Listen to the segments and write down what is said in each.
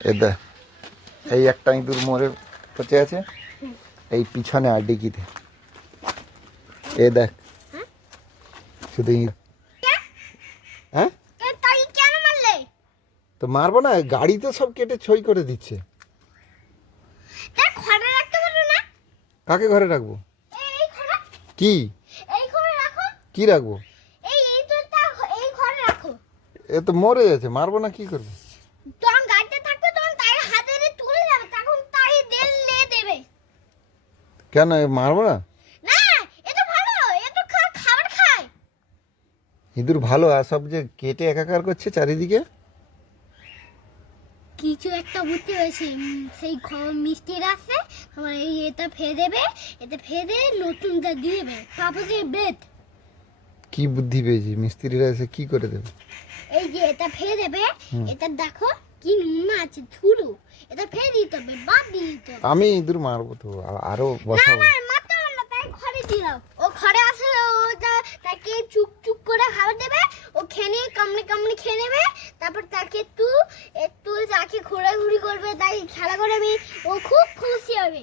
এ দেখ, এই একটা ইঁদুর মরে পচে আছে এই পিছনে আর ডিকিতে। এ দেখ শুধু হ্যাঁ তো মারবো না, গাড়ি তো সব কেটে ছই করে দিচ্ছে। কাকে ঘরে রাখবো? কি কি রাখবো? এ তো মরে যাচ্ছে, মারবো না কি করবো? কেন মারবো না? ইঁদুর ভালো, আর সব যে কেটে একাকার করছে চারিদিকে। কিছু একটা বুদ্ধি হয়েছে, সেই মিষ্টির আছে আমার এই এটা ফেলে দেবে, এটা ফেলে নতুনটা দিয়ে দেবে, তারপরে বেড। কি বুদ্ধি পেয়েছি, মিস্ত্রিরা এসে কি করে দেবে? এই যে এটা ফেলে দেবে, এটা দেখো কি নুন আছে ধুরু, এটা ফেলে দিতে হবে, বাদ দিয়ে দিতে হবে। আমি ইঁদুর মারবো তো, আরো বসাবো। মারতে হবে না, তাই ঘরে দিলাম। ও ঘরে আসলে ওটা তাকে চুপ চুপ করে খাবার দেবে, ও খেয়ে কামড়ে কামড়ে খেয়ে নেবে, তারপর তাকে একটু একটু তাকে ঘোরাঘুরি করবে, তাই খেলা করবে, ও খুব খুশি হবে।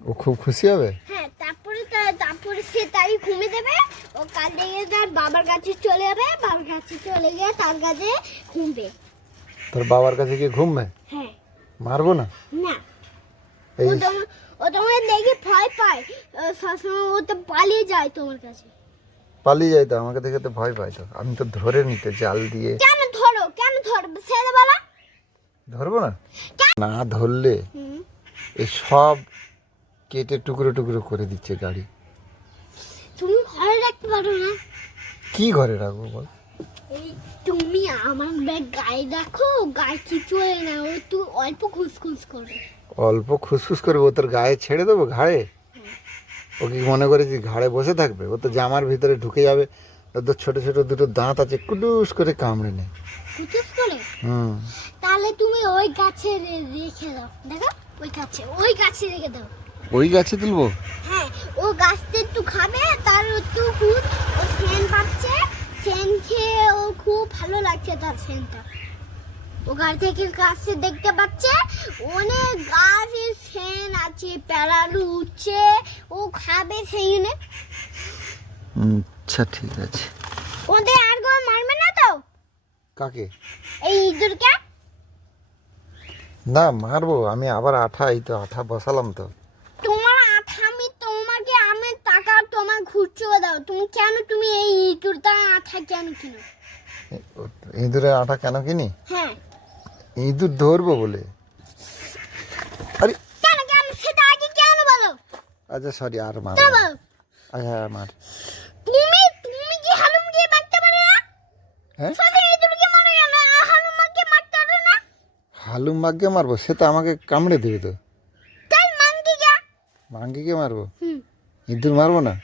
ও খুব খুশি হবে। হ্যাঁ, তারপরে সে তাই ঘুমিয়ে দেবে, ও কাল থেকে তার বাবার কাছে চলে যাবে, বাবার কাছে চলে গিয়ে তার কাছে ঘুমবে। তোর বাবার কাছে গিয়ে ঘুমবে? হ্যাঁ। মারবো না না, এই ও তোমাকে দেখে ভয় পায়, সবসময় ও তো পালিয়ে যায় তোমার কাছে। পালিয়ে যায় তো, আমাকে দেখে তো ভয় পায় তো। আমি তো ধরে নিতে জাল দিয়ে। কেন ধরো ছেড়ে বলো। ধরবো না, না ধরলে এই সব কেটে টুকরো টুকরো করে দিচ্ছে গাড়ি। তুমি ঘরে রাখতে পারো না? কি ঘরে রাখবো বল? এই তুমি আমার ব্যাগ গায়ে রাখো, গায়ে কিছু হয় না, ও তুই অল্প খুসখুস করে। অল্প খুসখুস করবে? ও তোর গায়ে ছেড়ে দেবো ঘাড়ে? ও কি মনে করেছি ঘাড়ে বসে থাকবে? ও তো জামার ভিতরে ঢুকে যাবে, ওর তো ছোট ছোট দুটো দাঁত আছে, কুটুস করে কামড়ে নেয়। খুচুস করে? হুম। তাহলে তুমি ওই গাছে রেখে দাও, দেখো ওই গাছে রেখে দাও। ওই গাছে তুলবো? হ্যাঁ, ও গাছটা একটু খাবে, তার একটু খুব ও সেন পাচ্ছে, সেন খেয়ে ও খুব ভালো লাগছে তার সেনটা। ও গাছ থেকে গাছে দেখতে পাচ্ছে অনেক গাছের সেন আছে, প্যারালু উঠছে, ও খাবে সেইনে। আচ্ছা ঠিক আছে। ওদের আর কেউ মারবে না তো? কাকে? এই ইঁদুরকে? না মারবো আমি, আবার আঠা, এই তো আঠা বসালাম তো। তোমার আঠা আমি তোমাকে আমের টাকা তোমার খুচরো দাও, তুমি এই ইঁদুরটা আঠা কেন কিনো? ইঁদুরের আঠা কেন কিনি? হ্যাঁ। ইঁদুর ধরবো বলে। আরে কেন সেটা আগে কেন বলো? আচ্ছা সরি, আর মার। আচ্ছা মার। তুমি কি হালুমকে মারতে পারো না? হ্যাঁ, সবে ইঁদুরকে মারো না, হালুমকে মারতে পারো না? হালুম বাঘকে মারবো? সে তো আমাকে কামড়ে দেবে তো। তাই মাঙ্গিকে? মাঙ্গিকে মারবো? ইঁদুর মারবো না?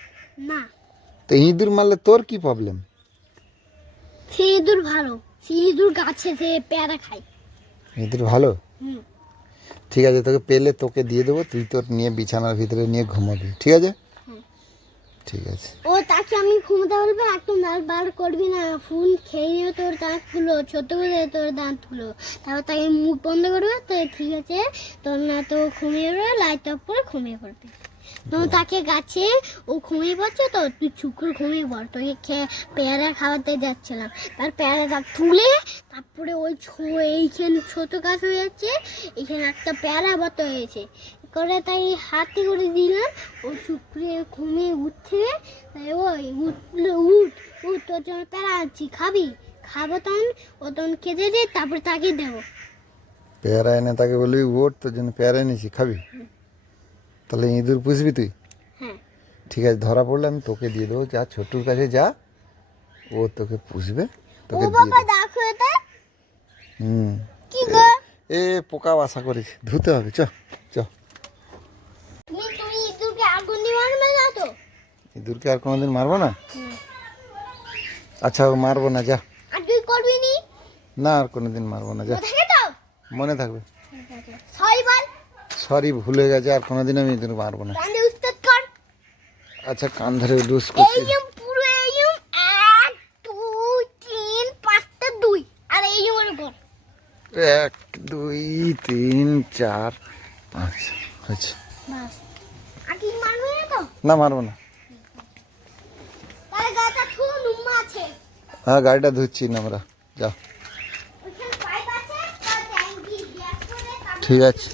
না। তো ইঁদুর মারলে তোর কি প্রবলেম? সে ইঁদুর ভালো, সে ইঁদুর গাছে সে পেয়ারা খায়। ইঁদুর ভালো? ঠিক আছে, তোকে পেলে তোকে দিয়ে দেবো, তুই তোর নিয়ে বিছানার ভিতরে নিয়ে ঘুমাবি, ঠিক আছে? ঠিক আছে। ও তাকে আমি ঘুমোতে বলবো, একদম দাঁত বার করবি না, ফুল খেয়ে নিও তোর দাঁতগুলো, ছোট করে তোর দাঁতগুলো, তারপর তাকে মুখ বন্ধ করবে, তো ঠিক আছে তোর না, তো ঘুমিয়ে পড়বে, লাইট অফ করে ঘুমিয়ে পড়বে। তো তাকে গাছে ও ঘুমিয়ে পড়ছে, তো তুই চুপ করে ঘুমিয়ে পড়, তোকে পেয়ারা খাওয়াতে যাচ্ছিলাম, তার পেয়ারাটা তুলে তারপরে ওই এইখানে ছোট গাছ হয়ে যাচ্ছে, এখানে একটা পেয়ারা মতো হয়েছে করে, তাই হাতে করে দিলাম, ও চুপ করে ঘুমিয়ে উঠছে, তাই ওই উঠ তোর জন্য পেয়ারা আনছি, খাবি? খাবো তখন, ও তখন খেতে দে, তারপরে তাকে দেবো। পেয়ারা এনে তাকে বলবি ওঠ, তোর জন্য পেয়ারা এনেছি, খাবি? তাহলে ইঁদুর পুষবি তুই? হ্যাঁ। ঠিক আছে, ধরা পড়লে আমি তোকে দিয়ে দেবো, যা ছোট্টুর কাছে যা, ও তোকে পুষবে, তোকে দিয়ে দেবো। দেখো এটা কি এ গো? পোকা বাসা করেছে, ধুতে হবে, চ চ। তুমি ইঁদুরকে আগুন দিয়ে মারবে না তো? ইঁদুরকে আর কোনোদিন মারবো না? আচ্ছা মারবো না, যা। আর তুই করবি নি? না আর কোনোদিন মারবো না, যা। থাকে তো মনে থাকবে। সরি বল। সরি, ভুলে গেছে, আর কোনোদিন আমি ইঁদুর মারবো না। কান্দে উস্তাদ কর। আচ্ছা কান ধরে ডুস করছি। এইম পুরো এইম 1 2 3 5টা 2 আর এইম এর উপর। 1 2 3 4 5 আচ্ছা বাস আর কি মারবে না তো? না মারবো না। তাহলে গাটা থু নুম্মা আছে হ্যাঁ গাড়িটা ধুচ্ছি না আমরা, যাও। ওখানে পাইপ আছে তার ট্যাঙ্কি গ্যাস করে ঠিক আছে।